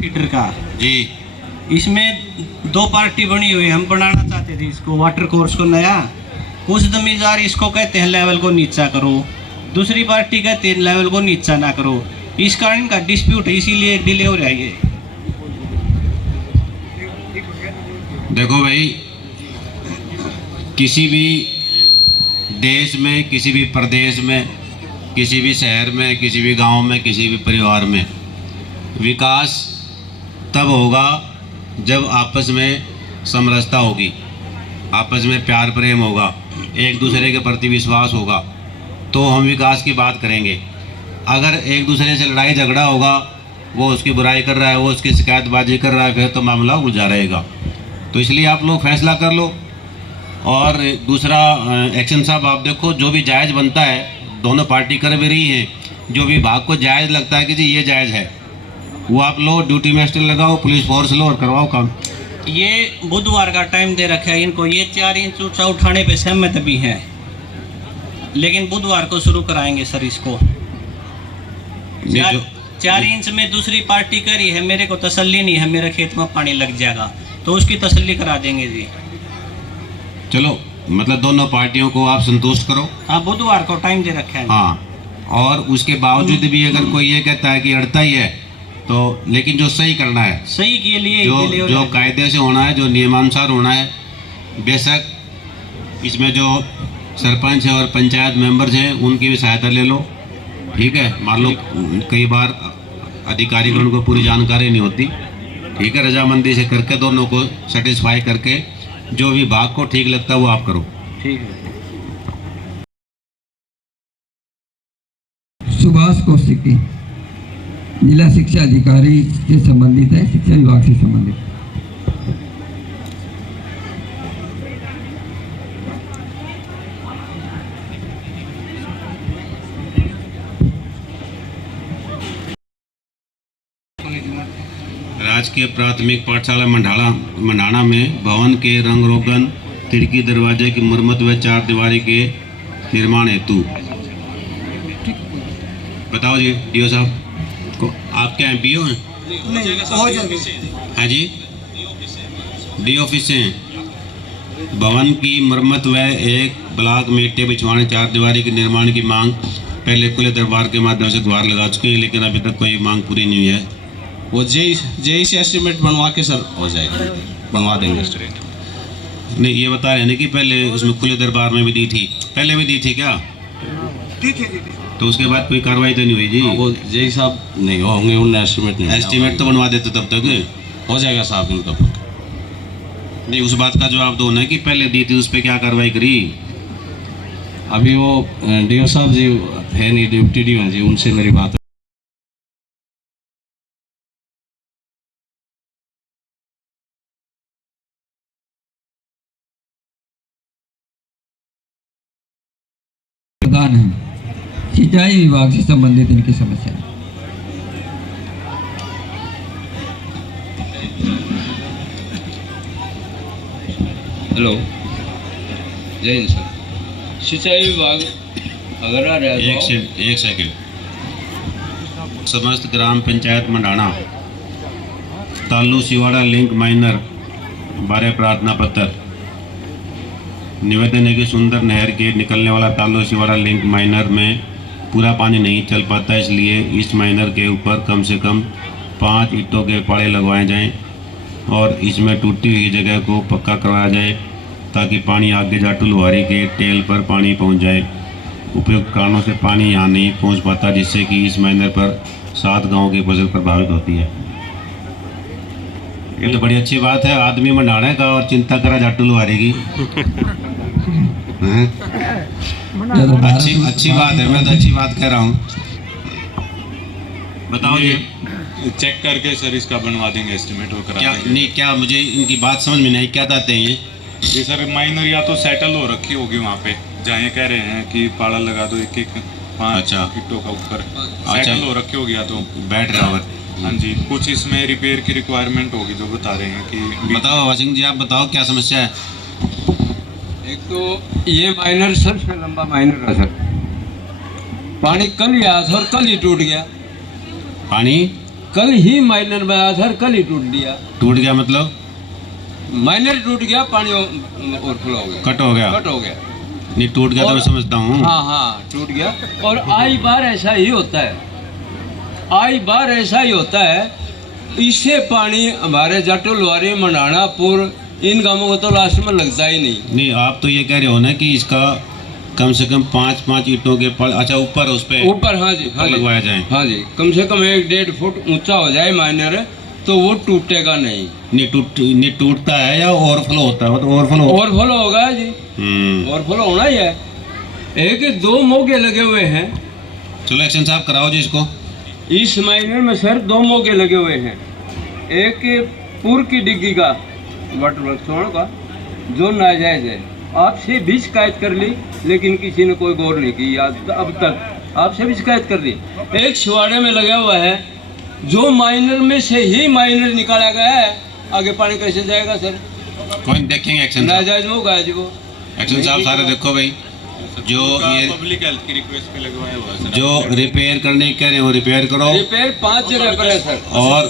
Feeder का जी। इसमें दो पार्टी बनी हुई, हम बनाना चाहते थे इसको वाटर कोर्स को नया। कुछ जमींदार इसको कहते हैं लेवल को नीचा करो, दूसरी पार्टी कहते हैं लेवल को नीचा ना करो। इस कारण का डिस्प्यूट है, इसीलिए डिले हो रहा है ये। देखो भाई, किसी भी देश में, किसी भी प्रदेश में, किसी भी शहर में, किसी भी गांव में, किसी भी परिवार में विकास तब होगा जब आपस में समरसता होगी, आपस में प्यार प्रेम होगा, एक दूसरे के प्रति विश्वास होगा, तो हम विकास की बात करेंगे। अगर एक दूसरे से लड़ाई झगड़ा होगा, वो उसकी बुराई कर रहा है, वो उसकी शिकायतबाजी कर रहा है, फिर तो मामला उलझा रहेगा। तो इसलिए आप लोग फैसला कर लो। और दूसरा एक्शन साहब, आप देखो जो भी जायज़ बनता है दोनों पार्टी कर भी रही हैं, जो विभाग को जायज़ लगता है कि जी ये जायज़ है, वो आप लो, ड्यूटी मास्टर लगाओ, पुलिस फोर्स लो और करवाओ काम। ये बुधवार का टाइम दे रखा है इनको, ये 4 इंच ऊंचा उठाने पे सहमत भी हैं, लेकिन बुधवार को शुरू कराएंगे सर इसको। 4 इंच में दूसरी पार्टी करी है, मेरे को तसल्ली नहीं है, मेरे खेत में पानी लग जाएगा, तो उसकी तसल्ली करा देंगे जी। चलो, मतलब दोनों पार्टियों को आप संतुष्ट करो। हाँ, बुधवार को टाइम दे रखा है। हाँ, और उसके बावजूद भी अगर कोई ये कहता है कि अड़ता ही है, तो लेकिन जो सही करना है, सही के लिए जो कायदे से होना है, जो नियमानुसार होना है, बेशक इसमें जो सरपंच है और पंचायत मेंबर्स हैं उनकी भी सहायता ले लो, ठीक है। मान लो कई बार अधिकारीगण को पूरी जानकारी नहीं होती, ठीक है, रजामंदी से करके दोनों को सेटिस्फाई करके जो विभाग को ठीक लगता है वो आप करो। ठीक है। सुभाष कौशिकी, जिला शिक्षा अधिकारी से संबंधित है, शिक्षा विभाग से संबंधित। राजकीय प्राथमिक पाठशाला मंडाणा में भवन के रंग रोगन, खिड़की दरवाजे की मरम्मत व 4 दीवारी के निर्माण हेतु। बताओ जी डीओ साहब को, आपके यहाँ बीओ हैं? हाँ जी, डी ऑफिस से हैं। भवन की मरम्मत व एक ब्लॉक में ईंटें बिछवाने, 4 दीवारी के निर्माण की मांग पहले खुले दरबार के माध्यम से गुहार लगा चुके हैं, लेकिन अभी तक कोई मांग पूरी नहीं हुई है। वो जेई से एस्टिमेट बनवा के सर हो जाएगा, बनवा देंगे एस्टिमेट। नहीं, ये बता रहे हैं कि पहले उसमें खुले दरबार में भी दी थी, पहले भी दी थी क्या? दी थी। तो उसके बाद कोई कार्रवाई तो नहीं हुई जी? वो जेई साहब नहीं होंगे, उन्होंने एस्टिमेट नहीं, एस्टिमेट तो बनवा देते तब तक हो जाएगा साहब उनका। नहीं, उस बात का जवाब दो ना कि पहले दी थी, उस पर क्या कार्रवाई करी? अभी वो डीओ साहब जी है नहीं, डिप्टी डी हैं जी, उनसे मेरी बात प्रधान है, सिंचाई विभाग से संबंधित इनकी समस्या है। हेलो, जय हिंद सर। सिंचाई विभाग अगर आ रहा है एक सेकंड। समस्त ग्राम पंचायत मंडाणा तालू सिवाड़ा लिंक माइनर 12 प्रार्थना पत्र। निवेदन है कि सुंदर नहर के निकलने वाला तालू सिवाड़ा लिंक माइनर में पूरा पानी नहीं चल पाता, इसलिए इस माइनर के ऊपर कम से कम 5 ईंटों के पाड़े लगवाए जाएं और इसमें टूटी हुई जगह को पक्का करवाया जाए, ताकि पानी आगे जाटू लुहारी के टेल पर पानी पहुंच जाए। उपयुक्त कारणों से पानी यहाँ नहीं पहुंच पाता, जिससे कि इस माइनर पर 7 गाँव की फसल प्रभावित होती है। ये तो बड़ी अच्छी बात है, आदमी मंडाणे का और चिंता करा जाटू लुहारी की। अच्छी बात है, मैं तो अच्छी बात कह रहा हूँ। बताओ जी। चेक करके सर इसका बनवा देंगे एस्टिमेट और करा क्या देंगे। नहीं, क्या मुझे इनकी बात समझ में नहीं, क्या चाहते हैं ये सर माइनर या तो सेटल हो रखी होगी वहाँ पे, जहाँ ये कह रहे हैं कि पाड़ा लगा दो 1-1 5 अच्छा। ईंटों का ऊपर अच्छा। सेटल हो रखी होगी, या तो बैठ रहा होगा। हाँ जी, कुछ इसमें रिपेयर की रिक्वायरमेंट होगी जो बता रहे हैं कि। बताओ वासिंग जी, आप बताओ क्या समस्या है? एक तो ये माइनर सबसे लंबा माइनर है सर। पानी कल ही आया था और कल ही टूट गया। पानी कल ही माइनर में आया था और कल ही टूट दिया। टूट गया मतलब माइनर टूट गया, पानी ओवरफ्लो हो गया, कट हो गया। कट हो गया। नहीं टूट गया तो मैं समझता हूँ। हाँ हाँ टूट गया। और आई बार ऐसा ही होता है, आई बार ऐसा ही होता है। इससे पानी हमारे जाटो लुहारी मंडानापुर इन गांवों को तो लास्ट में लगता ही नहीं। नहीं आप तो ये कह रहे हो ना कि इसका कम से कम 5-5 ईंटों के अच्छा ऊपर उस पे ऊपर, हाँ जी, हाँ जी, लगवाया जाए। हाँ जी, कम से कम 1-1.5 फुट ऊंचा हो जाए माइनर, तो वो टूटेगा नहीं। नहीं टूटता है या ओवरफ्लो होता है? वो तो ओवरफ्लो होगा जी, ओवरफ्लो होना ही है। एक 2 मोगे लगे हुए हैं। चलो एक्शन साहब कराओ जी इसको। इस माइनर में सर 2 मोगे लगे हुए हैं। एक पूर की डिग्गी का वाटर वर्क का जो नाजायज है, आपसे भी शिकायत कर ली लेकिन किसी ने कोई गौर नहीं की अब तक। आपसे भी शिकायत कर ली। एक छिवाड़े में लगा हुआ है जो माइनर में से ही माइनर निकाला गया है, आगे पानी कैसे जाएगा सर? कोई देखेंगे एक्शन नाजायज होगा जी वो। एक्शन साहब सारे देखो भाई, जो ये पब्लिक हेल्थ की रिक्वेस्ट पे लगवाया हुआ है सर। जो रिपेयर करने की कह रहे हो रिपेयर करो। रिपेयर 5 जगह पर है सर, और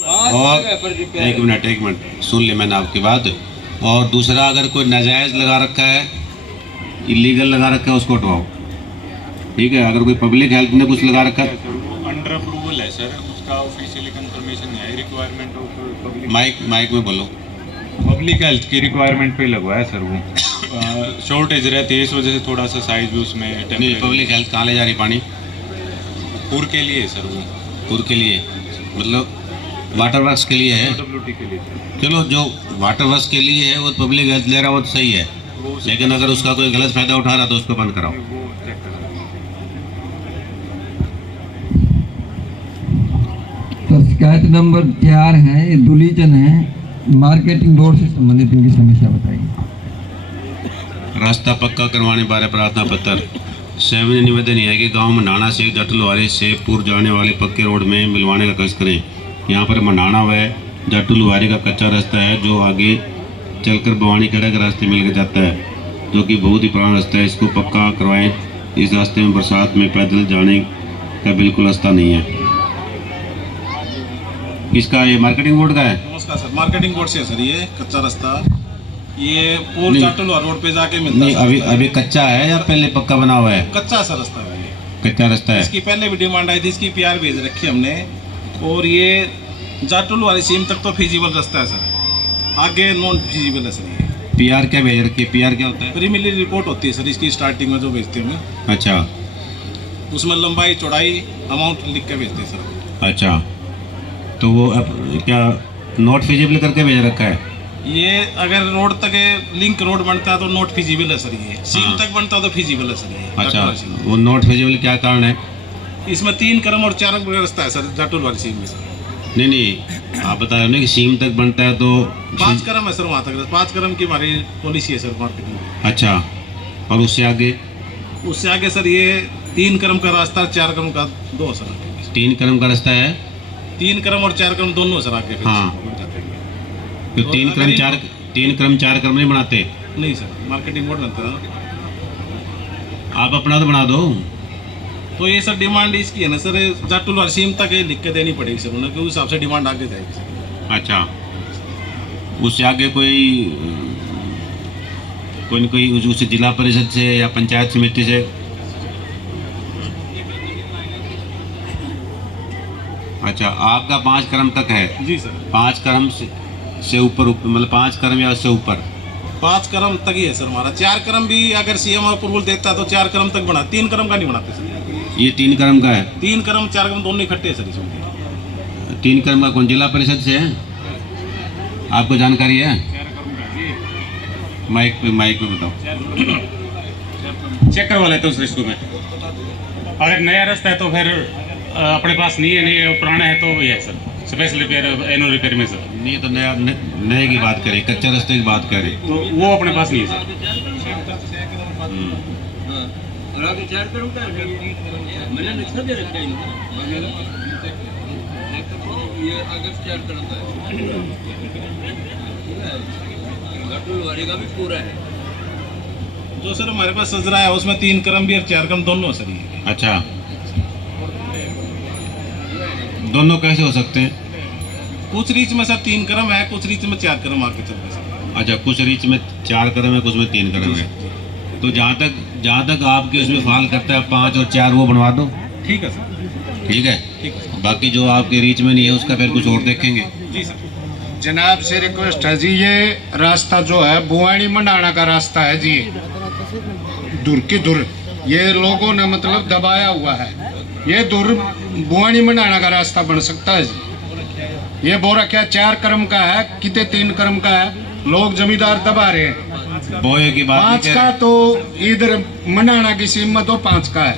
5 जगह पर रिपेयर। एक मिनट सुन ली मैंने आपकी बात। और दूसरा अगर कोई नाजायज लगा रखा है, इलीगल लगा रखा है, उसको हटवाओ। ठीक है, अगर कोई पब्लिक हेल्थ ने कुछ लगा रखा है, अंडर अप्रूवल है सर, उसका ऑफिशियली कंफर्मेशन नहीं है। रिक्वायरमेंट ऑफ पब्लिक माइक में बोलो। पब्लिक हेल्थ की रिक्वायरमेंट पे लगवाया सर वो। शॉर्टेज रहती है इस वजह से थोड़ा सा साइज भी उसमें नहीं पब्लिक हेल्थ कहाँ ले जा रही पानी? पूर के लिए सर वो, पूर के लिए मतलब वाटर वर्क्स के लिए है। WT के लिए सर। चलो जो वाटर वर्क्स के लिए है वो पब्लिक हेल्थ ले रहा है वो तो सही है, लेकिन अगर उसका कोई गलत फायदा उठा रहा तो उसको बंद कराओ। वो चेक करा। तो शिकायत नंबर 4 है, ये दुलीचंद है, मार्केटिंग बोर्ड से संबंधित इनकी समस्या बताइए। रास्ता पक्का करवाने बारे प्रार्थना पत्र। सेवन निवेदन है कि गांव मंडाना से जटलुहारी से पूर्व जाने वाले पक्के रोड में मिलवाने का कष्ट करें। यहाँ पर मंडाना व जटलुहारी का कच्चा रास्ता है जो आगे चलकर भवानी खेड़ा के रास्ते मिलकर जाता है, जो कि बहुत ही पुराना रास्ता है। इसको पक्का करवाएं। इस रास्ते में बरसात में पैदल जाने का बिल्कुल रास्ता नहीं है। इसका ये मार्केटिंग बोर्ड का है। नमस्कार सर, मार्केटिंग बोर्ड से है सर। ये कच्चा रास्ता ये पूल जाटलुहार रोड पे जाके मिलता नहीं है। अभी कच्चा है या पहले पक्का बना हुआ है? कच्चा सा रास्ता है ये। कच्चा रास्ता है। इसकी पहले भी डिमांड आई थी, इसकी PR भेज रखी हमने। और ये जाटलुहारी सीम तक तो फिजिबल रास्ता है सर, आगे नॉन फिजिबल है सर। ये PR क्या भेज रखी है? PR क्या होता है? प्रीमिलरी रिपोर्ट होती है सर इसकी स्टार्टिंग में जो भेजते हैं हमें। अच्छा उसमें लंबाई चौड़ाई अमाउंट लिख के भेजते हैं सर। अच्छा, तो वो अब क्या नॉट फिजिबल करके भेज रखा है? ये अगर रोड तक लिंक रोड बनता है तो नॉट फिजिबल है सर। ये सीम हाँ। तक बनता है तो फिजिबल है सर। ये अच्छा, जाटलुहारी सीम। वो नॉट फिजिबल क्या कारण है? इसमें 3 क्रम और 4 अंक रास्ता है सर जाटलुहारी सीम में सर। नहीं आप बता रहे हो ना कि सीम तक बनता है तो 5 क्रम है सर वहाँ तक। 5 क्रम की हमारी पॉलिसी है सर मार्केट में। अच्छा, और उससे आगे? उससे आगे सर ये 3 क्रम का रास्ता, 4 क्रम का 2 सर। 3 क्रम का रास्ता है। 3 क्रम और 4 क्रम दोनों सर आगे फिर हाँ। बन जाते हैं। तो 3 क्रम 4 क्रम नहीं बनाते? नहीं सर, मार्केटिंग बोर्ड बनता है। आप अपना तो बना दो। तो ये सर डिमांड इसकी है ना सर, जाटलुहारी सीम तक ये लिख के देनी पड़ेगी सर उन्हें, क्योंकि उस हिसाब से डिमांड आगे जाएगी सर। अच्छा, उससे आगे कोई न कोई उस जिला परिषद से या पंचायत समिति से? अच्छा, आपका 5 क्रम तक है? जी सर। 5 क्रम से ऊपर मतलब 5 क्रम या उससे ऊपर? 5 क्रम तक ही है सर हमारा। 4 क्रम भी अगर CM अप्रूवल देता है तो 4 क्रम तक बना, 3 क्रम का नहीं बनाते सर। ये 3 क्रम का है? 3 क्रम 4 क्रम दोनों इकट्ठे है सर इसमें। 3 क्रम का कौन जिला परिषद से है? आपको जानकारी है? माइक पे बताओ। चेक करवा लेते हैं उस रिश्तों में। अगर नया रास्ता है तो फिर अपने पास नहीं है, नहीं पुराना है तो ये है sir, special repair annual repair में सर। नहीं तो नए की बात करें, कच्चे रास्ते की बात करें तो वो अपने पास नहीं है सर। और आगे 4 क्रम का मैंने नक्शा दे रखा है इनको। ये आगे 4 क्रम का है, जाटलुहारी का भी पूरा है। जो सर हमारे पास सजरा है उसमें 3 क्रम भी और 4 क्रम दोनों है सर ये। अच्छा, दोनों कैसे हो सकते हैं? कुछ रीच में सर 3 क्रम है, कुछ रीच में 4 क्रम आके चल रहे सर। अच्छा, कुछ रीच में 4 क्रम है, कुछ में 3 क्रम है। तो जहाँ तक आपके उसमें फाल करता है 5 और 4 वो बनवा दो। ठीक है सर। ठीक है, ठीक है बाकी जो आपके रीच में नहीं है उसका फिर कुछ और देखेंगे। जी सर। जनाब से रिक्वेस्ट है जी, ये रास्ता जो है बुआनी मंडाना का रास्ता है जी, दूर की दूर ये लोगों ने मतलब दबाया हुआ है। ये दूर बुआनी मंडाना का रास्ता बन सकता है जी। ये बोरा क्या 4 क्रम का है, कितने 3 क्रम का है, लोग जमींदार दबा रहे हैं। बोए की बात 5 नहीं का कर- तो इधर मंडाना की सीम में तो 5 का है,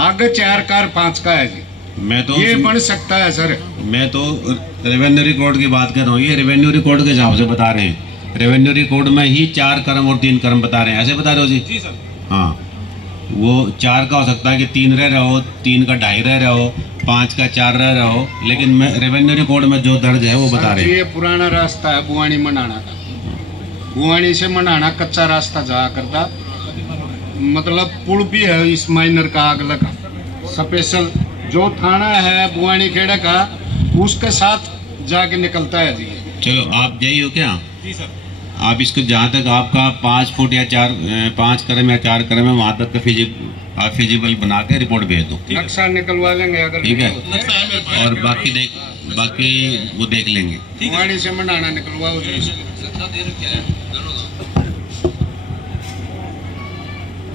आगे 4 का 5 का है जी। मैं तो ये बन सकता है सर। मैं तो रेवेन्यू रिकॉर्ड की बात कर रहा हूँ। ये रेवेन्यू रिकॉर्ड के हिसाब से बता रहे हैं। रेवेन्यू रिकॉर्ड में ही 4 क्रम और 3 क्रम बता रहे हैं, ऐसे बता रहे हो जी? जी सर। हाँ, वो 4 का हो सकता है कि 3 रह रहा हो, 3 का 2.5 रह रहा हो, 5 का 4 रह रहा हो, लेकिन मैं रेवेन्यू रिकॉर्ड में जो दर्ज है वो बता रहे हैं। ये पुराना रास्ता है बुआनी मंडाना का। बुआनी से मंडाना कच्चा रास्ता जाया करता, मतलब पुल भी है इस माइनर का अगला का स्पेशल जो थाना है बुआनी खेड़ा का, उसके साथ जाके निकलता है जी। चलो, आप यही हो क्या? जी सर। आप इसको जहाँ तक आपका 5 फुट या 5 क्रम या 4 क्रम है वहाँ तक का फिजिबल बना के रिपोर्ट भेज दो। नक्शा निकलवा लेंगे अगर ठीक है, नक्शा है मेरे पास। और बाकी वो देख लेंगे। बुआनी से मंडाना निकलवाओ जी।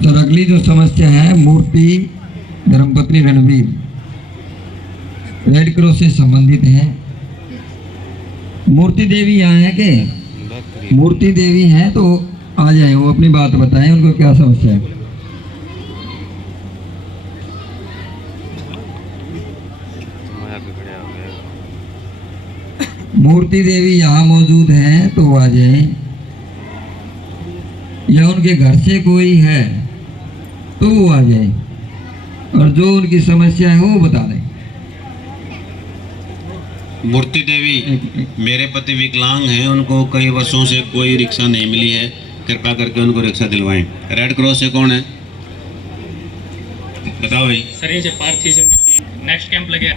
सर अगली जो समस्या है मूर्ति धर्मपत्नी रणवीर, रेड क्रॉस से संबंधित है। मूर्ति देवी यहाँ है के? मूर्ति देवी हैं तो आ जाए, वो अपनी बात बताएं, उनको क्या समस्या है। मूर्ति देवी यहाँ मौजूद हैं तो वो आ जाए, या उनके घर से कोई है तो वो आ जाए, और जो उनकी समस्या है वो बता दें। मूर्ति देवी, मेरे पति विकलांग हैं, उनको कई वर्षों से कोई रिक्शा नहीं मिली है, कृपया करके उनको रिक्शा दिलवाएं। रेड क्रॉस से कौन है बताओ भाई। सर ये पार्थी से नेक्स्ट कैंप लगे।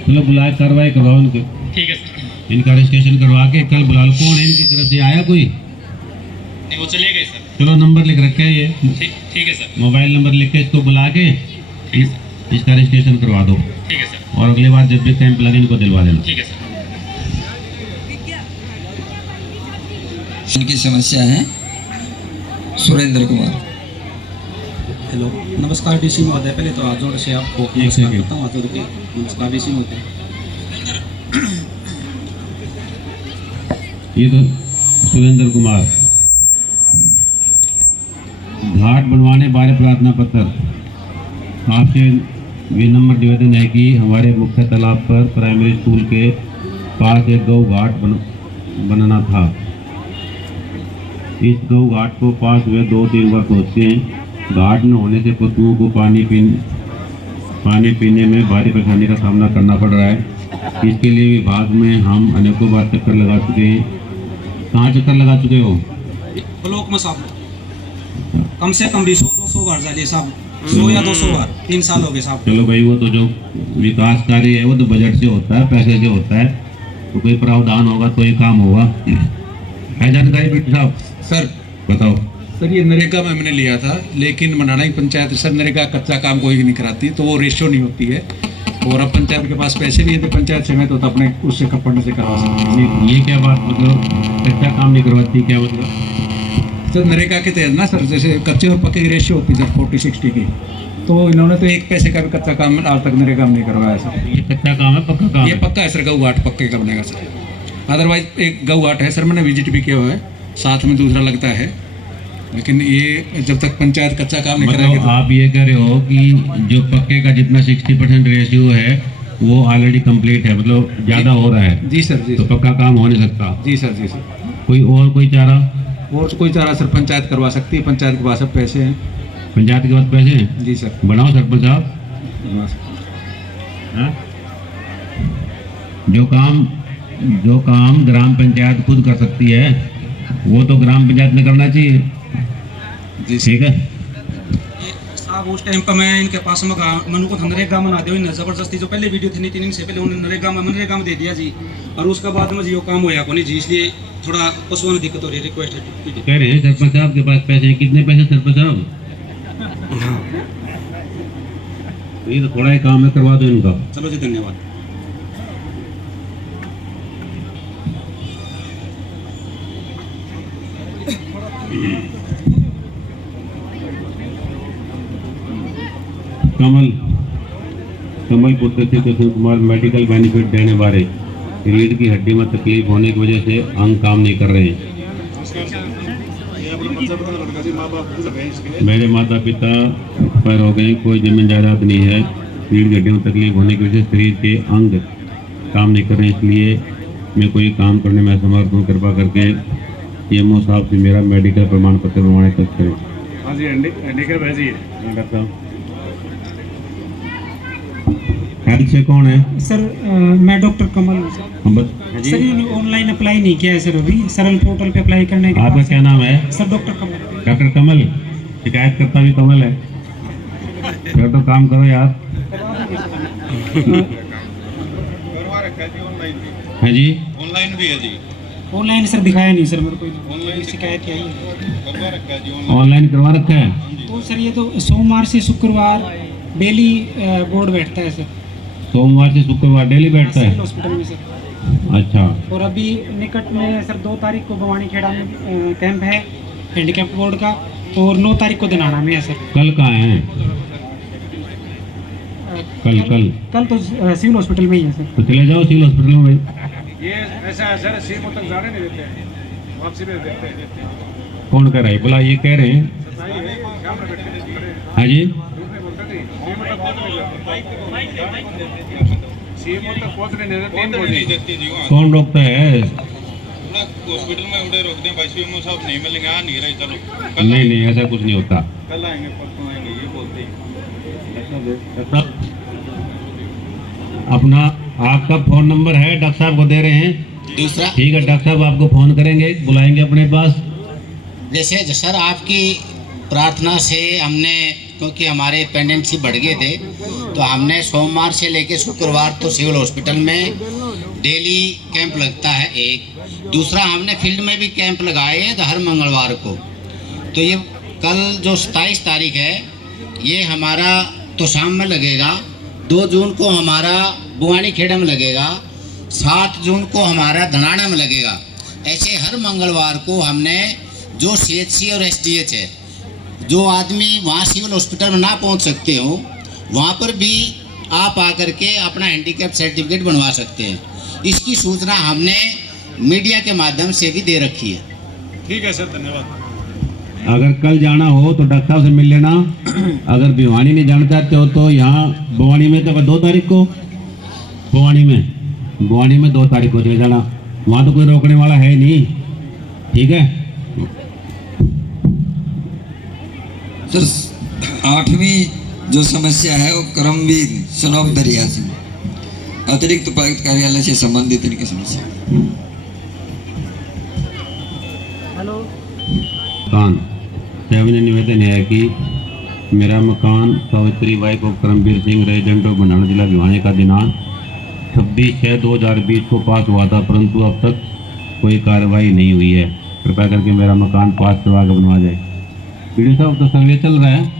चलो बुलाए, कार्रवाई करवाओ उनको, ठीक है सर। इनका रजिस्ट्रेशन करवा के कल बुला लो। कौन है इनकी तरफ से आया कोई? नहीं वो चले गए सर। चलो, नंबर लिख रखे हैं ये, ठीक है सर। मोबाइल नंबर लिख के इसको बुला के इसका रजिस्ट्रेशन करवा दो, ठीक है सर। और अगली बार जब भी कैंप लगे इनको दिलवा देना। ठीक है सर। उनकी समस्या है सुरेंद्र कुमार। हेलो, नमस्कार डीसी महोदय। पहले तो हाथ जोड़ से आपको नमस्कार करता हूँ, हाथ जोड़ के नमस्कार डीसी महोदय। ये तो सुरेंद्र कुमार, घाट बनवाने बारे प्रार्थना पत्र। आपसे विनम्र निवेदन है कि हमारे मुख्य तालाब पर प्राइमरी स्कूल के पास एक गौ घाट बनाना था। इस गौ घाट को पास हुए 2-3 वर्ष होते हैं। घाट न होने से पशुओं को पानी पीने में भारी परेशानी का सामना करना पड़ रहा है। इसके लिए विभाग में हम अनेकों बार चक्कर लगा चुके हैं। कहाँ चक्कर लगा चुके हो? ब्लॉक में साहब कम से कम भी 100-200 बार जालिए साहब, 100 या 200 बार, 3 साल हो गए साहब। चलो भाई, वो तो जो विकास कार्य है वो तो बजट से होता है, पैसे से होता है, तो कोई प्रावधान होगा तो ये काम होगा। है जानकारी बिट्टू साहब? सर बताओ। सर ये नरेगा में मैंने लिया था, लेकिन मनाना की पंचायत सर नरेगा कच्चा काम कोई नहीं कराती, तो वो रेशियो नहीं होती है। और अब पंचायत के पास पैसे भी है तो पंचायत से मैं तो अपने उससे फंड से करवा सकता हूँ। ये क्या बात, मतलब कच्चा काम नहीं करवाती, क्या मतलब? सर नरेगा के तहत ना सर, जैसे कच्चे और पक्के की रेशियो होती है सर 40-60 की, तो इन्होंने तो 1 पैसे का भी कच्चा काम आज तक नरेगा में नहीं करवाया सर। ये कच्चा काम है पक्का काम? ये पक्का है सर, गऊ घाट पक्के का बनेगा सर। अदरवाइज एक गऊ घाट है सर, मैंने विजिट भी किया हुआ है, साथ में दूसरा लगता है, लेकिन ये जब तक पंचायत कच्चा काम नहीं कराएगी। मतलब आप ये कह रहे हो कि जो पक्के का जितना 60% रेशियो है वो ऑलरेडी कंप्लीट है, मतलब ज़्यादा हो रहा है? जी सर, जी तो सर। पक्का काम हो नहीं सकता? जी सर, जी सर। कोई चारा? और कोई चारा सर पंचायत करवा सकती है, पंचायत के पास सब पैसे हैं। पंचायत के पास पैसे हैं? जी सर। बनाओ सरपंच साहब। हाँ? जो काम ग्राम पंचायत खुद कर सकती है वो तो ग्राम पंचायत में करना चाहिए। ठीक है साहब, उस टाइम पर मैं इनके पास में मनु को नरेगा में ना दे जबरदस्ती, जो पहले वीडियो थी 3 दिन से पहले उन्होंने मनरेगा में दे दिया जी, और उसके बाद में जी वो काम होया को नहीं जी, इसलिए थोड़ा पशुओं में दिक्कत हो रही है। रिक्वेस्ट है। कह रहे हैं सरपंच साहब के पास पैसे, कितने पैसे सरपंच साहब? ये तो थोड़ा ही काम है, करवा दो इनका। चलो जी, धन्यवाद। कमल पुत्र से कृष्ण कुमार मेडिकल बेनिफिट देने बारे रीढ़ की हड्डी में तकलीफ होने की वजह से अंग काम नहीं कर रहे। मेरे माता पिता पर हो गए, कोई जमीन जायदाद नहीं है, रीढ़ की हड्डी में तकलीफ होने की वजह से शरीर के अंग काम नहीं कर रहे, इसलिए मैं कोई काम करने में असमर्थ हूँ। कृपा करके CMO साहब से मेरा मेडिकल प्रमाण पत्र बनवाने तक करें। हाँ जी, हैंडीकैप है जी। डॉक्टर हेल्थ से कौन है सर? मैं डॉक्टर कमल हूँ सर। सर ये ऑनलाइन अप्लाई नहीं किया है सर अभी, सरल पोर्टल पे अप्लाई करने के आपका क्या नाम है? सर डॉक्टर कमल। डॉक्टर कमल, शिकायत करता भी कमल है। फिर तो काम करो यार। है जी, ऑनलाइन भी है जी। ऑनलाइन सर दिखाया नहीं सर मेरे को, ऑनलाइन शिकायत क्या है? ऑनलाइन करवा रखा है। तो सर ये तो सोमवार से शुक्रवार डेली बोर्ड बैठता है सर। सोमवार से शुक्रवार डेली बैठता है हॉस्पिटल में सर। अच्छा। और अभी निकट में सर 2 तारीख को भवानी खेड़ा में कैंप है हैंडीकैप बोर्ड का, और 9 तारीख को दिनाना में है सर। कल कहाँ है? कल तो सिविल हॉस्पिटल में ही है सर। तो चले जाओ सिविल हॉस्पिटल में भाई। ये ऐसा है सर, सीमो तक जाने नहीं देते हैं, वापसी में देते हैं। कौन कह रहा है? बोला ये कह रहे हैं। हाँ जी, सीमो तक पहुंचने नहीं देते। कौन रोकता है? हॉस्पिटल में उड़े रोकते हैं भाई, सीमो साहब नहीं मिलेंगे, आ नहीं रहे। चलो नहीं ऐसा कुछ नहीं होता। कल आएंगे, परसों आएंगे, ये बोलते हैं। अपना आपका फ़ोन नंबर है, डॉक्टर साहब को दे रहे हैं। दूसरा, ठीक है, डॉक्टर साहब आपको फ़ोन करेंगे, बुलाएंगे अपने पास। जैसे सर आपकी प्रार्थना से हमने, क्योंकि हमारे पेंडेंसी बढ़ गए थे, तो हमने सोमवार से लेकर शुक्रवार तो सिविल हॉस्पिटल में डेली कैंप लगता है एक। दूसरा, हमने फील्ड में भी कैंप लगाए हैं हर मंगलवार को। तो ये कल जो 27 तारीख है ये हमारा तो शाम में लगेगा, 2 जून को हमारा बुआनी खेड़ा में लगेगा, 7 जून को हमारा धनाना में लगेगा। ऐसे हर मंगलवार को हमने जो CHC और SDH है, जो आदमी वहाँ सिविल हॉस्पिटल में ना पहुँच सकते हो, वहाँ पर भी आप आकर के अपना हैंडीकैप सर्टिफिकेट बनवा सकते हैं। इसकी सूचना हमने मीडिया के माध्यम से भी दे रखी है। ठीक है सर, धन्यवाद। अगर कल जाना हो तो डॉक्टर साहब से मिल लेना। अगर भिवानी नहीं जाना चाहते हो तो यहाँ भवानी में तो 2 तारीख को भवानी में 2 तारीख को चले जाना, वहाँ तो कोई रोकने वाला है नहीं। ठीक है सर, 8वीं जो समस्या है वो करमवीर सनौब दरिया से अतिरिक्त उपायुक्त कार्यालय से संबंधित इनकी समस्या। हेलो, सेवन निवेदन है कि मेरा मकान Savitri wife of Karamvir Singh resident of Bhandara जिला भिवानी का दिनांक 26/6/2020 को पास हुआ था, परंतु अब तक कोई कार्रवाई नहीं हुई है। कृपया करके मेरा मकान पास करवा के बनवा जाए। पीडी साहब, तो सर्वे चल रहा है।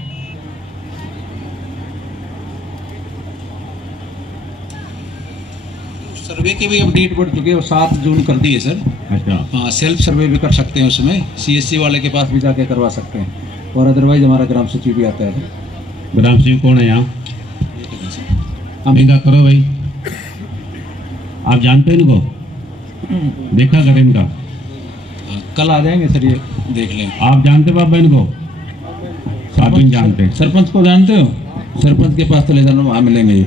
सर्वे की भी अपडेट बढ़ चुके हैं, 7 जून कर दी है सर। अच्छा, हाँ, सेल्फ सर्वे भी कर सकते हैं, उसमें CSC वाले के पास भी जाके करवा सकते हैं, और अदरवाइज हमारा ग्राम सचिव भी आता है। ग्राम सचिव कौन है यहाँ? इनका करो भाई, आप जानते हैं इनको? देखा करें इनका। कल आ जाएंगे सर, ये देख लें। आप जानते बाबा इनको? आप भी जानते हैं? सरपंच को जानते हो? सरपंच के पास तो ले जाना, वहाँ मिलेंगे ये।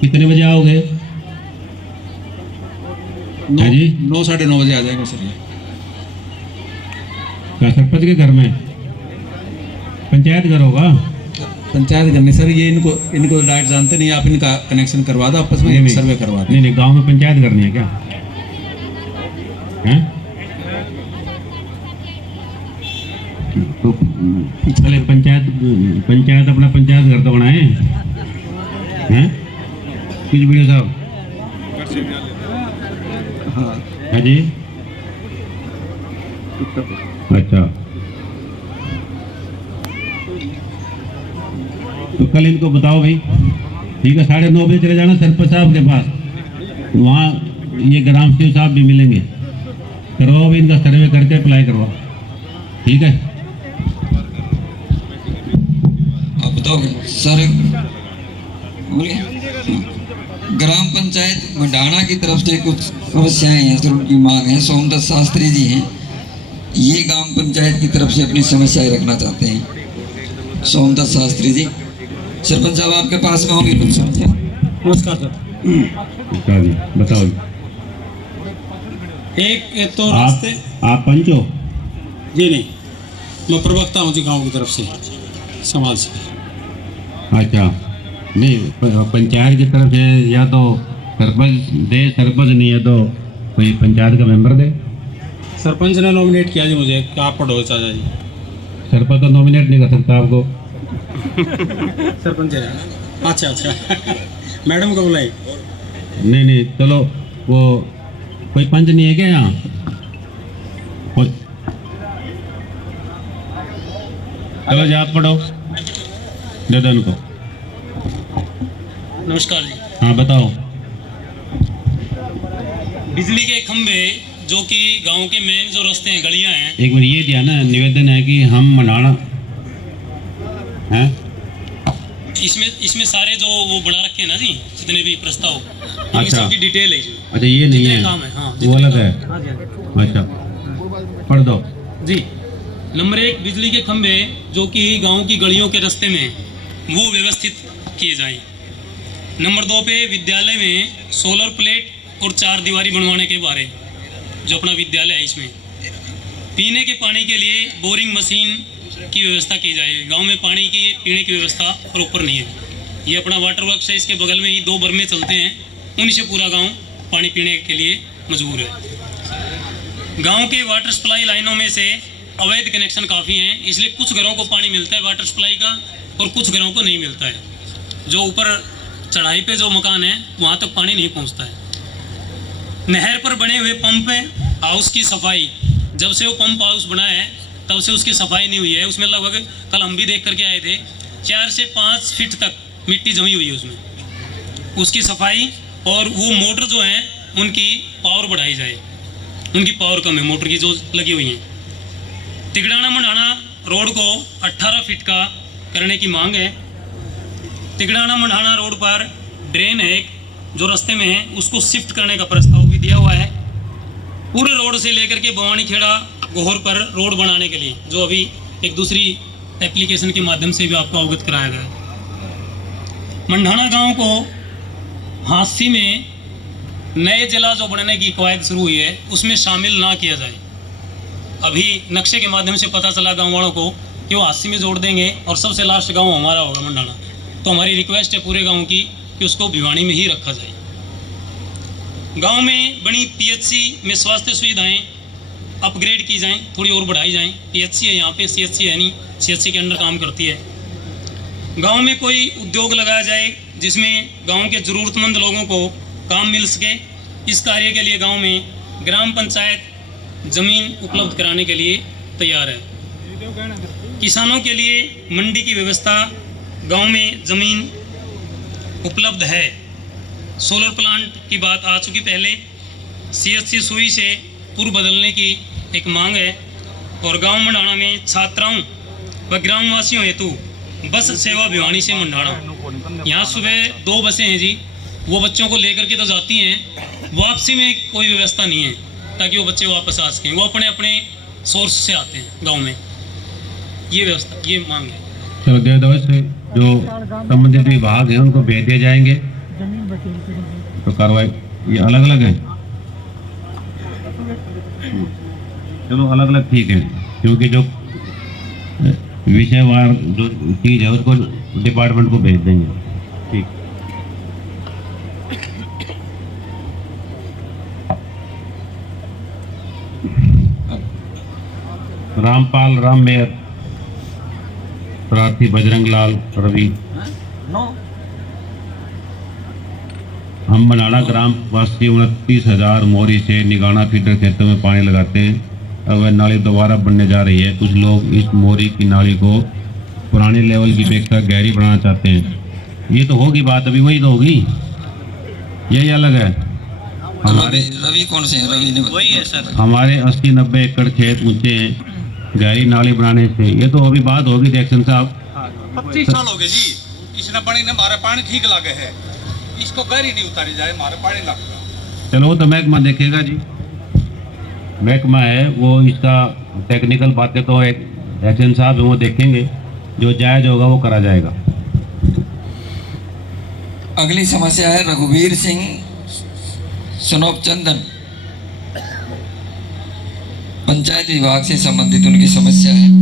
कितने बजे आओगे? 9 साढ़े 9 बजे आ जाएंगे सर। ये क्या सरपंच के घर में? पंचायत घर होगा? पंचायत करनी सर, ये इनको डायरेक्ट जानते नहीं, आप इनका कनेक्शन करवा दो आपस में, नहीं, सर्वे करवा दो। नहीं गांव में पंचायत करनी है क्या हैं? तो पहले पंचायत अपना पंचायत घर तो बनाए हैं किस वीडियो साहब? हाँ जी, अच्छा। तो कल इनको बताओ भाई, ठीक है, 9:30 बजे चले जाना सरपंच साहब के पास, वहाँ ये ग्राम सेवक साहब भी मिलेंगे, करवाओ भी इनका सर्वे करके अप्लाई करवाओ, ठीक है। आप बताओ सर, बोलिए। ग्राम पंचायत मंडाणा की तरफ से कुछ समस्याएं हैं सर, उनकी मांग है। सोमदत्त शास्त्री जी हैं, ये ग्राम पंचायत की तरफ से अपनी समस्याएं रखना चाहते हैं। सोमदत्त शास्त्री जी, सरपंच साहब आपके पास में होंगे कुछ समस्या? नमस्कार सर। बताओ। एक तो रास्ते, आप पंच हो? जी नहीं, मैं प्रवक्ता हूँ जी गांव की तरफ से, समाज से। अच्छा, नहीं पंचायत की तरफ से या तो सरपंच दे, सरपंच नहीं है तो कोई पंचायत का मेंबर दे। सरपंच ने नॉमिनेट किया जी मुझे, कि आप पढ़ो चाचा जी। सरपंच तो नॉमिनेट नहीं कर सकता आपको। सरपंच है, अच्छा अच्छा। मैडम को बुलाई? नहीं, चलो, वो कोई पंच नहीं है क्या यहाँ? चलो जा, आप पढ़ो, दे दो उनको। नमस्कार जी। हाँ बताओ। बिजली के खंभे जो कि गांव के मेन जो रास्ते हैं, गलियां हैं, एक बार ये दिया ना, निवेदन है कि हम मंडाणा हैं, इसमें सारे जो वो बढ़ा रखे हैं ना जी, जितने भी प्रस्ताव, अच्छा, इनकी सबकी डिटेल है जी। अच्छा, ये नहीं है, काम है, हाँ, वो अलग है। हाँ जी। अच्छा, पढ़ दो जी। नंबर 1, बिजली के खंभे जो कि गांव की गलियों के रास्ते में वो व्यवस्थित किए जाएं। नंबर 2 पे विद्यालय में सोलर प्लेट और 4 दीवारी बनवाने के बारे, जो अपना विद्यालय है इसमें पीने के पानी के लिए बोरिंग मशीन की व्यवस्था की जाए। गांव में पानी की पीने की व्यवस्था प्रॉपर नहीं है। ये अपना वाटर वर्क्स है, इसके बगल में ही 2 बर्मे चलते हैं, उन्हीं से पूरा गांव पानी पीने के लिए मजबूर है। गांव के वाटर सप्लाई लाइनों में से अवैध कनेक्शन काफ़ी हैं, इसलिए कुछ घरों को पानी मिलता है वाटर सप्लाई का और कुछ घरों को नहीं मिलता है। जो ऊपर चढ़ाई पे जो मकान है वहाँ तक पानी नहीं पहुँचता है। नहर पर बने हुए पंप हाउस की सफाई, जब से वो पंप हाउस बना है तब से उसकी सफाई नहीं हुई है। उसमें लगभग, कल हम भी देख करके आए थे, 4 से 5 फीट तक मिट्टी जमी हुई है उसमें। उसकी सफाई और वो मोटर जो है उनकी पावर बढ़ाई जाए, उनकी पावर कम है मोटर की जो लगी हुई है। तिगड़ाना मंडाणा रोड को 18 फीट का करने की मांग है। तिगड़ाना मंडाणा रोड पर ड्रेन है एक जो रास्ते में है, उसको शिफ्ट करने का प्रस्ताव भी दिया हुआ है। पूरे रोड से लेकर के भवानी खेड़ा गोहर पर रोड बनाने के लिए, जो अभी एक दूसरी एप्लीकेशन के माध्यम से भी आपको अवगत कराया गया है। मंडाणा गांव को हांसी में नए जिला जो बनने की कवायद शुरू हुई है उसमें शामिल ना किया जाए। अभी नक्शे के माध्यम से पता चला गाँव वालों को कि वो हांसी में जोड़ देंगे और सबसे लास्ट गाँव हमारा होगा मंडाणा। तो हमारी रिक्वेस्ट है पूरे गाँव की कि उसको भिवानी में ही रखा जाए। गांव में बनी पीएचसी में स्वास्थ्य सुविधाएं अपग्रेड की जाएं, थोड़ी और बढ़ाई जाएं। पीएचसी है यहाँ पे, सीएचसी है नहीं, सीएचसी के अंडर काम करती है। गांव में कोई उद्योग लगाया जाए जिसमें गांव के ज़रूरतमंद लोगों को काम मिल सके। इस कार्य के लिए गांव में ग्राम पंचायत ज़मीन उपलब्ध कराने के लिए तैयार है। किसानों के लिए मंडी की व्यवस्था, गांव में ज़मीन उपलब्ध है। सोलर प्लांट की बात आ चुकी पहले। सीएचसी सुई से पूर्व बदलने की एक मांग है। और गांव मंडाणा में छात्राओं व ग्रामवासियों हेतु बस सेवा भिवानी से मंडाणा। यहाँ सुबह 2 बसें हैं जी, वो बच्चों को लेकर के तो जाती हैं, वापसी में कोई व्यवस्था नहीं है ताकि वो बच्चे वापस आ सकें। वो अपने अपने सोर्स से आते हैं गाँव में, ये व्यवस्था, ये मांग है। चलो दे दो, से जो संबंधित विभाग हैं उनको भेज दिए जाएंगे तो कार्रवाई। ये अलग अलग है, चलो अलग अलग ठीक है, क्योंकि जो विषयवार जो चीज़ है उसको डिपार्टमेंट को भेज देंगे। ठीक। रामपाल राम मेयर, प्रार्थी बजरंग लाल रवि। हम बनाना ग्राम वासी 29,000 मोरी से निगाना फीडर खेतों में पानी लगाते हैं। अब वह नाली दोबारा बनने जा रही है। कुछ लोग इस मोरी की नाली को पुराने लेवल की अपेक्षा गहरी बनाना चाहते हैं। ये तो होगी बात, अभी वही तो होगी, यही अलग है। हमारे रवि कौन से हैं? रवि ने वही है सर। हमारे 80-90 एकड़ खेत ऊंचे हैं, गहरी नाली बनाने से ये तो अभी बात होगी जैक्सन साहब। 25 साल हो गए जी, इसने पानी ने हमारे पानी ठीक लगे है, इसको गहरी नहीं उतारी जाए, हमारे पानी लगेगा। चलो वो तो महकमा देखेगा जी, महकमा है वो, इसका टेक्निकल बातें तो एक एचएन साहब है वो देखेंगे, जो जायज़ होगा वो करा जाएगा। अगली समस्या है रघुवीर सिंह सनोप चंदन, पंचायत विभाग से संबंधित उनकी समस्या है।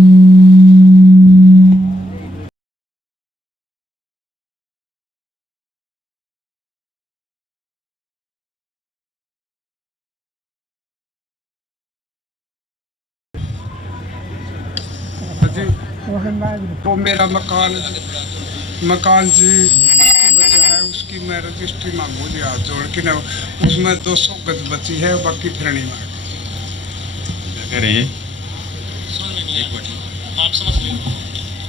तो मेरा मकान जी बचा है, उसकी मैं रजिस्ट्री मांगू जी हाथ जोड़ के ना, उसमें 200 गज बची है, बाकी फिर नहीं मांग।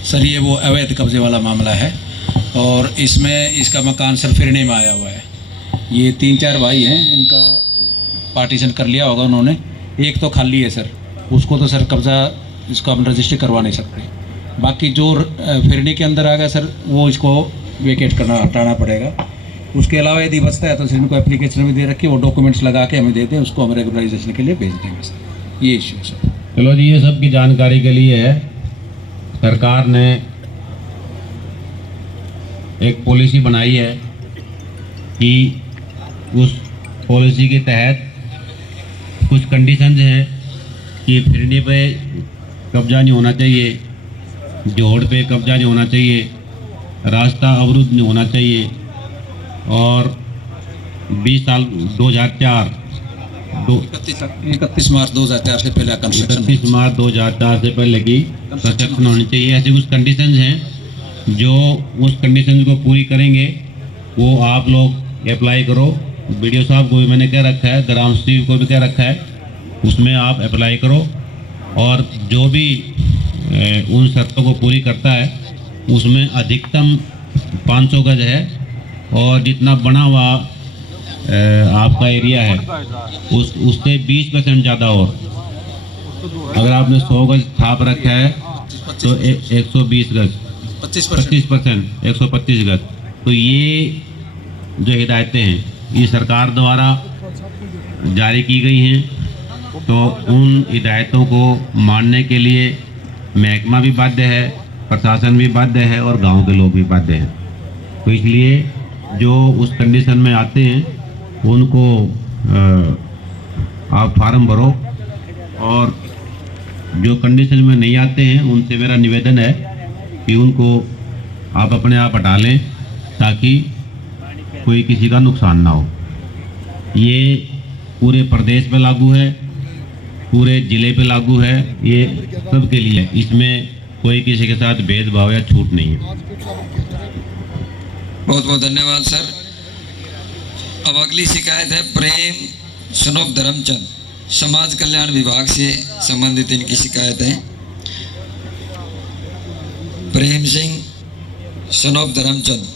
सर ये वो अवैध कब्जे वाला मामला है और इसमें इसका मकान सर फिरने में आया हुआ है। ये 3-4 भाई हैं, इनका पार्टीशन कर लिया होगा उन्होंने, एक तो खाली है सर, उसको तो सर कब्जा इसको हम रजिस्ट्री करवा नहीं सकते। बाकी जो फिरने के अंदर आ गया सर वो इसको वेकेट करना, हटाना पड़ेगा। उसके अलावा यदि बचता है तो सर इनको एप्लीकेशन भी दे रखी है, वो डॉक्यूमेंट्स लगा के हमें दे दें, उसको हम रेगुलराइजेशन के लिए भेज देंगे सर। ये इश्यू सर। चलो जी, ये सब की जानकारी के लिए है, सरकार ने एक पॉलिसी बनाई है कि उस पॉलिसी के तहत कुछ कंडीशंस हैं कि फिरनी पे कब्जा नहीं होना चाहिए, जोड़ पे कब्जा नहीं होना चाहिए, रास्ता अवरुद्ध नहीं होना चाहिए, और 20 साल 2004 31 मार्च 2004 से पहले कंस्ट्रक्शन 31 मार्च 2004 से पहले की कंस्ट्रक्शन होनी चाहिए। ऐसे कुछ कंडीशंस हैं, जो उस कंडीशन को पूरी करेंगे वो आप लोग अप्लाई करो। बीडीओ साहब को भी मैंने कह रखा है, ग्राम सचिव को भी कह रखा है, उसमें आप अप्लाई करो, और जो भी उन शर्तों को पूरी करता है उसमें अधिकतम 500 गज है, और जितना बना हुआ आपका एरिया है उससे 20% ज़्यादा, और अगर आपने 100 गज छाप रखा है तो 120 गज 25% 125 गज। तो ये जो हिदायतें हैं ये सरकार द्वारा जारी की गई हैं, तो उन हिदायतों को मानने के लिए महकमा भी बाध्य है, प्रशासन भी बाध्य है, और गांव के लोग भी बाध्य हैं। तो इसलिए जो उस कंडीशन में आते हैं उनको आप फार्म भरो, और जो कंडीशन में नहीं आते हैं उनसे मेरा निवेदन है कि उनको आप अपने आप हटा लें, ताकि कोई किसी का नुकसान ना हो। ये पूरे प्रदेश पे लागू है, पूरे ज़िले पे लागू है, ये सबके लिए, इसमें कोई किसी के साथ भेदभाव या छूट नहीं है। बहुत बहुत धन्यवाद सर। अब अगली शिकायत है प्रेम सनोप धर्मचंद, समाज कल्याण विभाग से संबंधित इनकी शिकायत है। प्रेम सिंह सनोप धर्मचंद।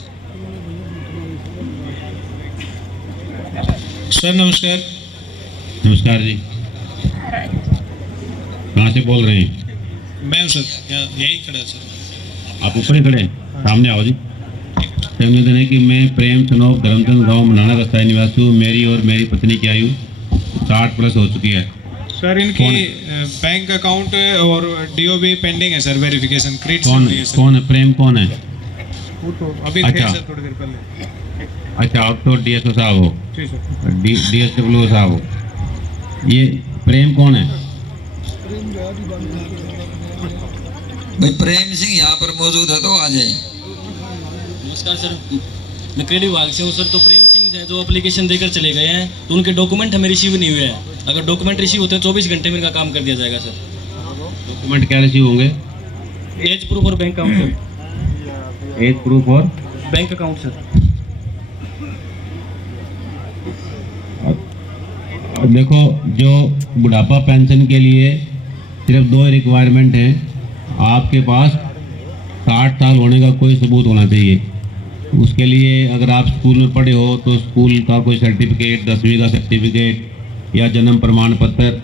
सर नमस्कार। नमस्कार जी, कहाँ से बोल रहे हैं? मैं सर यहीं खड़ा सर। आप ऊपर ही खड़े हैं, सामने आओ जी। निवेदन है कि मैं प्रेम सनोप धर्मचंद, गांव मनाना का स्थायी निवासी हूँ। मेरी और मेरी पत्नी की आयु 60+ हो चुकी है। सर इनकी बैंक अकाउंट और डीओबी पेंडिंग है सर, वेरिफिकेशन क्रेडिट। कौन है प्रेम? कौन है? वो तो अभी थे सर थोड़ी देर पहले। अच्छा, आप तो डीएसओ साहब हो? जी सर। डीएसडब्ल्यू साहब हो। ये प्रेम कौन है? भाई प्रेम सिंह यहाँ पर मौजूद है तो आ जाए। नमस्कार सर, मैं क्रेडिट विभाग से हूँ सर। तो प्रेम सिंह है जो एप्लीकेशन देकर चले गए हैं, तो उनके डॉक्यूमेंट हमें रिसीव नहीं हुए हैं। अगर डॉक्यूमेंट रिसीव होते हैं 24 घंटे में इनका काम कर दिया जाएगा सर। डॉक्यूमेंट क्या रिसीव होंगे? एज प्रूफ और bank account sir. Age proof और बैंक अकाउंट सर। देखो, जो बुढ़ापा पेंशन के लिए सिर्फ 2 रिक्वायरमेंट हैं। आपके पास 60 साल होने का कोई सबूत होना चाहिए। उसके लिए अगर आप स्कूल में पढ़े हो तो स्कूल का कोई सर्टिफिकेट, 10वीं का सर्टिफिकेट या जन्म प्रमाण पत्र,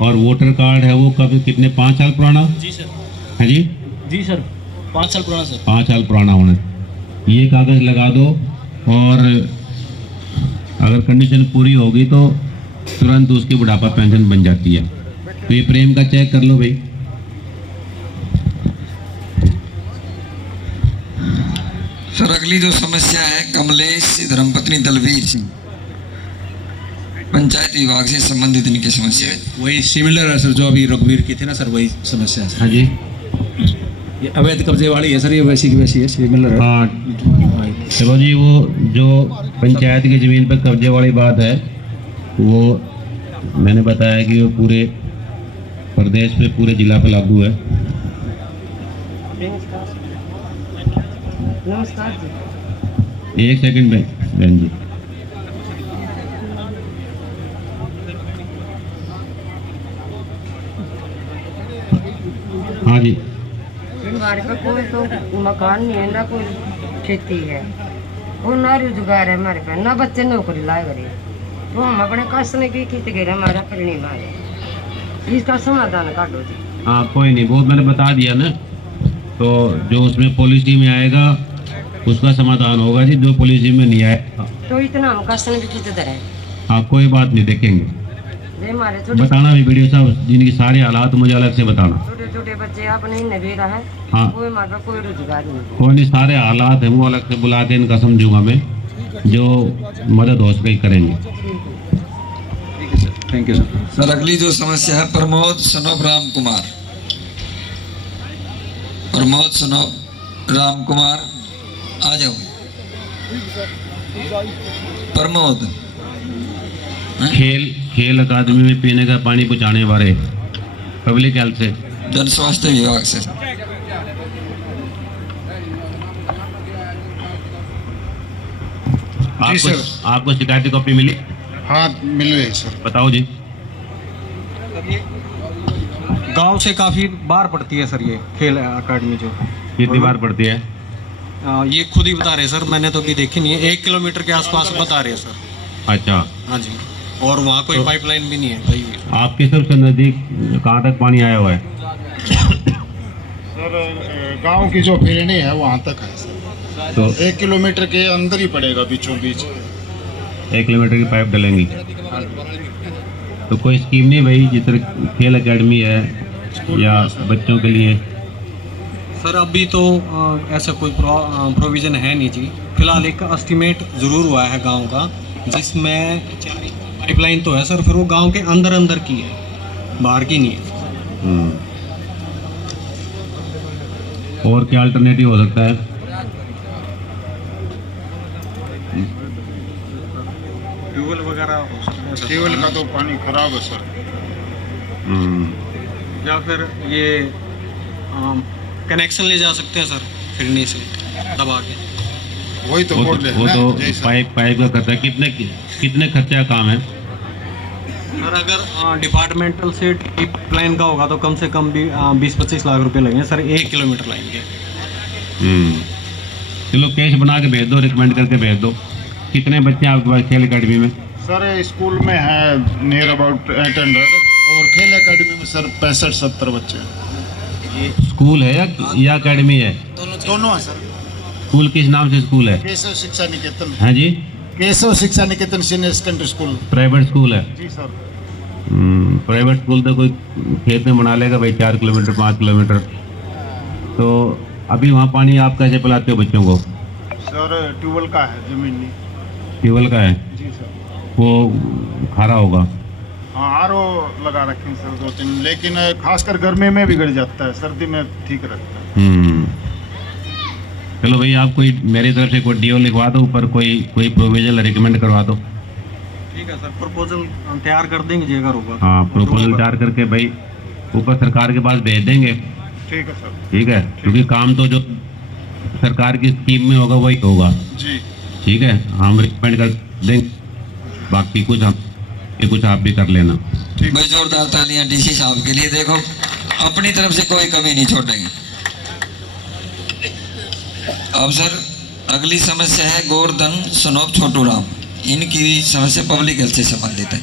और वोटर कार्ड है वो कब कितने 5 साल पुराना? जी सर। हाँ जी जी सर, 5 साल पुराना सर। 5 साल पुराना होना, ये कागज़ लगा दो। और अगर कंडीशन पूरी होगी तो तुरंत उसकी बुढ़ापा पेंशन बन जाती है। तो ये प्रेम का चेक कर लो भाई। सर अगली जो समस्या है कमलेश धर्मपत्नी दलवीर सिंह, पंचायत विभाग से संबंधित इनकी समस्या है। वही सिमिलर है सर, जो अभी रघुवीर की थी ना सर, वही समस्या है। हाँ जी, ये अवैध कब्जे वाली है सर, ये वैसी की वैसी है, सिमिलर है। हाँ चलो जी, वो जो पंचायत की ज़मीन पर कब्जे वाली बात है वो मैंने बताया कि वो पूरे प्रदेश पे, पूरे जिला पे लागू है। नमस्कार जी। 1 सेकंड बहन जी। हाँ जी, हमारे पे कोई तो मकान नहीं है, ना कोई खेती है, और ना रोजगार है हमारे पास, ना बच्चे नौकरी लाए करे। तो हम अपने कष्ट में की खेती करे, हमारा परिणी मारे, इसका समाधान काटो जी। हाँ कोई नहीं, वो मैंने बता दिया ना। तो जो उसमें पॉलिसी में आएगा उसका समाधान होगा जी, जो पॉलिसी में नहीं आएगा तो इतना हम कष्ट में भी कितने तरह है। हाँ कोई बात नहीं, देखेंगे। ये हमारे छोटे बताना भी वीडियो साहब, जिनकी सारे हालात मुझे अलग से बताना। छोटे बच्चे अपने नबी रहा है, हाँ। कोई हमारे पास कोई रोजगार नहीं। कोई नहीं, सारे हालात हैं वो अलग से बुला के इनका समझूंगा मैं, जो मदद हो सके करेंगे। Thank you sir. सर अगली जो समस्या है प्रमोद सनोब राम कुमार, प्रमोद सनोब राम कुमार आ जाओ। प्रमोद खेल अकादमी में पीने का पानी पहुंचाने वाले पब्लिक हेल्थ से, जन स्वास्थ्य विभाग से। आपको शिकायती कॉपी मिली? हाँ मिल रही है सर। बताओ जी। गांव से काफ़ी बाहर पड़ती है सर ये खेल अकादमी जो। कितनी बार पड़ती है? ये खुद ही बता रहे सर, मैंने तो अभी देखी नहीं है। 1 किलोमीटर के आसपास बता रहे हैं सर। अच्छा। हाँ जी, और वहाँ कोई पाइपलाइन भी नहीं है कहीं भी। आपके सबसे नज़दीक कहाँ तक पानी आया हुआ है? सर गांव की जो फिरनी है वहाँ तक है सर। तो 1 किलोमीटर के अंदर ही पड़ेगा, बीचों बीच 1 किलोमीटर की पाइप डलेंगी। तो कोई स्कीम नहीं भाई, जिस तरह खेल अकेडमी है या बच्चों के लिए? सर अभी तो ऐसा कोई प्रोविज़न है नहीं जी। फिलहाल एक एस्टीमेट ज़रूर हुआ है गांव का, जिसमें पाइपलाइन तो है सर, फिर वो गांव के अंदर की है, बाहर की नहीं है। और क्या अल्टरनेटिव हो सकता है? ट्यूबवेल वगैरह हो सकता है सर। ट्यूबवेल का तो पानी खराब है सर। या फिर ये कनेक्शन ले जा सकते हैं सर, फिरनी से दबा के। वही तो बोल रहे हैं वो ना, तो जैसा। पाइप का खर्चा कितने खर्चा काम है सर? अगर डिपार्टमेंटल से टीप लाइन का होगा तो कम से कम भी 20-25 लाख रुपए लगेंगे सर, 1 किलोमीटर लाइन के। चलो कैश बना के भेज दो, रिकमेंड करके भेज दो। कितने बच्चे हैं आपके पास खेल अकेडमी में? सर स्कूल में है नियर अबाउट 800, और खेल अकेडमी में सर 65-70 बच्चे हैं। स्कूल है या अकेडमी है? दोनों है सर। स्कूल किस नाम से स्कूल है? केशव शिक्षा निकेतन। हाँ जी, Keshav Shiksha Niketan senior secondary school. Private school है? जी सर। प्राइवेट स्कूल तो कोई खेत में बना लेगा भाई, 4 किलोमीटर 5 किलोमीटर। तो अभी वहाँ पानी आप कैसे पिलाते हो बच्चों को? सर ट्यूबवेल का है, जमीन नहीं। ट्यूबवेल का है? जी सर। वो खारा होगा? हाँ आरओ लगा रखे हैं सर 2-3, लेकिन खासकर गर्मी में बिगड़ जाता है, सर्दी में ठीक रहता है। चलो भाई, आप कोई मेरी तरफ से कोई डीओ लिखवा दो, ऊपर कोई प्रोविजन रिकमेंड करवा दो। ठीक है सर, प्रपोजल हम तैयार कर देंगे जी अगर होगा। हाँ, प्रपोजल तैयार करके भाई ऊपर सरकार के पास भेज देंगे। ठीक है सर। ठीक है, क्योंकि काम तो जो सरकार की स्कीम में होगा वही होगा जी। ठीक है, हम रिकमेंड कर देंगे, बाकी कुछ आप भी कर लेना। भाई जोरदार तालियां डीसी साहब के लिए। देखो अपनी तरफ से कोई कमी नहीं छोड़ेंगे। अब सर अगली समस्या है गोवर्धन सनोप छोटू राम, इनकी समस्या पब्लिक हेल्थ से संबंधित है।